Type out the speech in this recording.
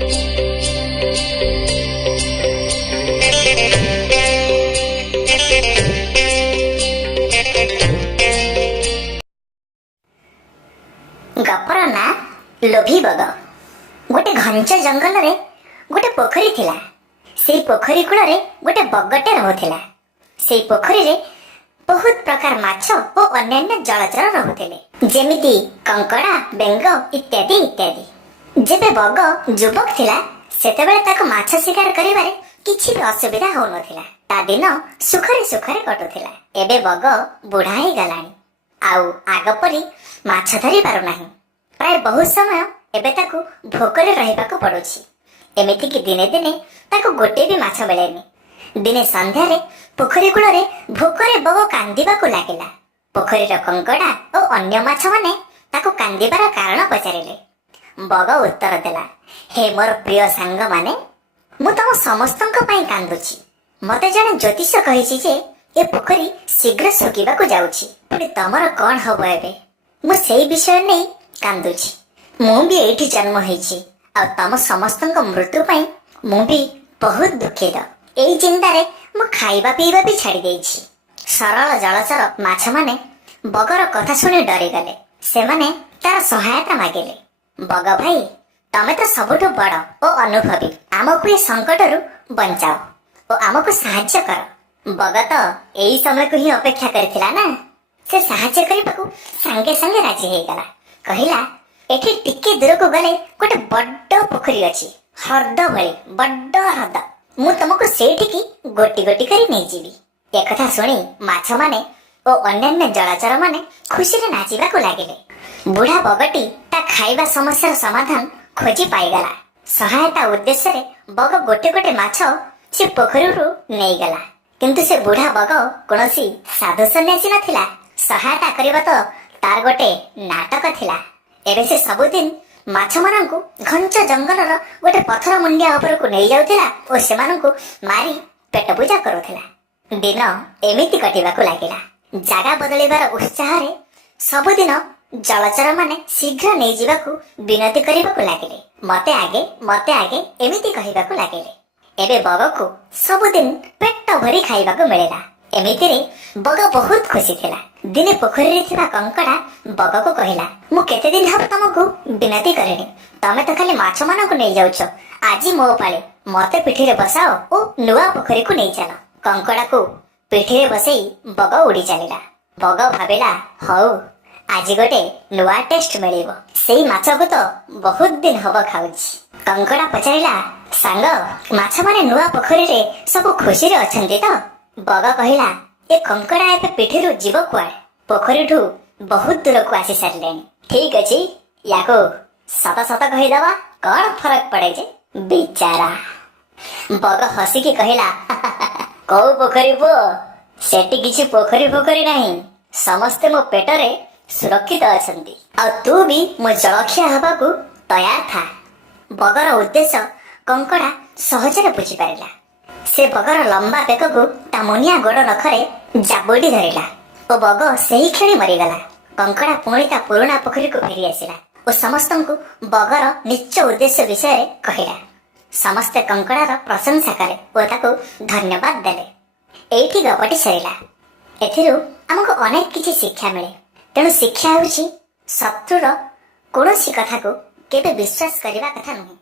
गपर ना लोभी बग। गोटे घंच जंगल रे गोटे पोखरी थिला। से पोखरी कूल गोटे बगटे रहुथिला। से पोखरी रे बहुत प्रकार माछ और अन्यान्य जलचर रहुथिले, जेमिति कंकड़ा, बेंग इत्यादि इत्यादि। जेबे बग युवक थिला सेतेबेले ताको माछ शिकार करिबारे किछि भी असुविधा होउनथिला। ता दिन सुखरे सुखरे कटुथिला। एबे बग बुढ़ा ही गलानी, आउ आग परी माछ धरि पारु नाही। प्राय बहुत समय एबे ताकू भोकरे रहिबाको पडुछि। एमिति कि दिने दिने ताकू गोटे भी माछ मिलेनी। दिने संध्यारे पोखरी कूलरे भोकरे बग कांदिबाको लागिला। पोखरीर कंकड़ा और अन्य माछ माने ताकू कांदिबार कारण पचारिले। बग उत्तर देला, हे मोर प्रिय सांग माने, मु तम समस्तଙ୍କ ପାଇଁ कांदुछि। मते जणे ज्योतिष कहिछि जे ए पोखरी शीघ्र सुकिबाको जाउछि। पुଣି तमर कोन हबो एबे? मु सेही विषय नै कांदुछि। मु भी एठी जन्म हेछि आ तम समस्तଙ୍କ मृत्यु ପାଇଁ मु भी बहुत दुखित। एई चिंतारे मु खाइबा पीबा भी छाड़ी देछि। सरल जलचर माछ माने बगर कथा सुनि डरी गले। से माने तार सहायता मागिले। बग भाई, तमे तो सबुठु बड़ और अनुभवी। आमको ए संकटरु बंचाओ और आमको साहाय्य कर। बग तो एई समय को ही अपेक्षा करथिला ना। से साहाय्य करिबाकू संगे संगे राजी हे गला। कहिला, एठी टिके दूर को गले गोटे बड्ड पोखरी अछि, हृद भली बड्ड हृद। मु तुमको सेठी की गोटी गोटी करी नै जीवी। ए कथा सुनी माछ माने ओ अन्यान्य जलचर माने खुशी रे नाचिबाकू लागिले। बुढ़ा बगटी ता खाइबा समस्यार समाधान खोजी पाइगला। सहायता उद्देश्य रे बग गोटे गोटे माछ से पोखरीरु नै गला। किंतु से बुढ़ा बग कोनोसी साधु सन्यासी नथिला। सहायता करिबा तो तार गोटे नाटक थिला। एबे से सबुदिन माछ मानंकु घंच जंगलर गोटे पथर मुंडिया उपरकु नै जाउथिला और सेमानंकु मारी पेट पूजा करूथिला। दिन एमिति कटिबाकू लागिला। जागा बदलिबार उत्साह रे सबुदिन जलचर माने शीघ्र नै जिबाकू विनती करिबाकू लागिले। मते आगे एमिति कहिबाकू लागिले। एबे बगकू सबुदिन पेट भरी खाइबाकू मिलेला। एमिति रे बग बहुत खुशी थिला। दिने पोखरी रे थिबा कंकड़ा बग को कहिला, मु केते दिन हब तमको विनती करेनी। तमे तो खाली माछ मानकू नै जाउछो। आजी मो पाले मते पिठी रे बसाओ ओ नुआ पोखरी को नै चलो। कंकड़ा को पिठी रे बसेई बग उड़ी चलिला। बग भाबिला, हौ आजी गोटे नुआ टेस्ट मिलिबो। सेई माछ को तो बहुत दिन हब खाउछि। कंकड़ा पचारिला, सांग माछ माने नुआ पोखरी रे सब खुशी रे अछंती तो? बग कहिला, ए कंकड़ा एबे पिठी रु जीव कुआडे? पोखरी ठू बहुत दूर को आसी सारिलेनी। ठीक अछि, याको सत सत कहि दवा, कौन फरक पड़े जे बेचारा। बग हसी की कहिला, कौ पोखरी पो? सेठी किछि पोखरी नाही। समस्ते मो पेटरे सुरक्षित अछंती। आ तू भी मो जलखिया हबाकू तैयार था। बगर उद्देश्य कंकड़ा सहजरे बुझी पारिला। से बगर लंबा बेककू ता मुनिया गोड़ नखरे जाबोडी धरिला ओ बग सेही खेणी मरीगला। कंकड़ा पुणी ता पुराना पोखरी को फेरी आसिला और समस्तंकु बगर निश्च उद्देश्य विषय कहिला। समस्ते कंकड़ार प्रशंसा करे और ताको धन्यवाद देले। एठी गपटी सरिला। एथिरु हमको अनेक किछि शिक्षा मिले। तेणु शिक्षा होछि शत्रुर कोनोसी कथा को केबे विश्वास करिबा कथा नहीं।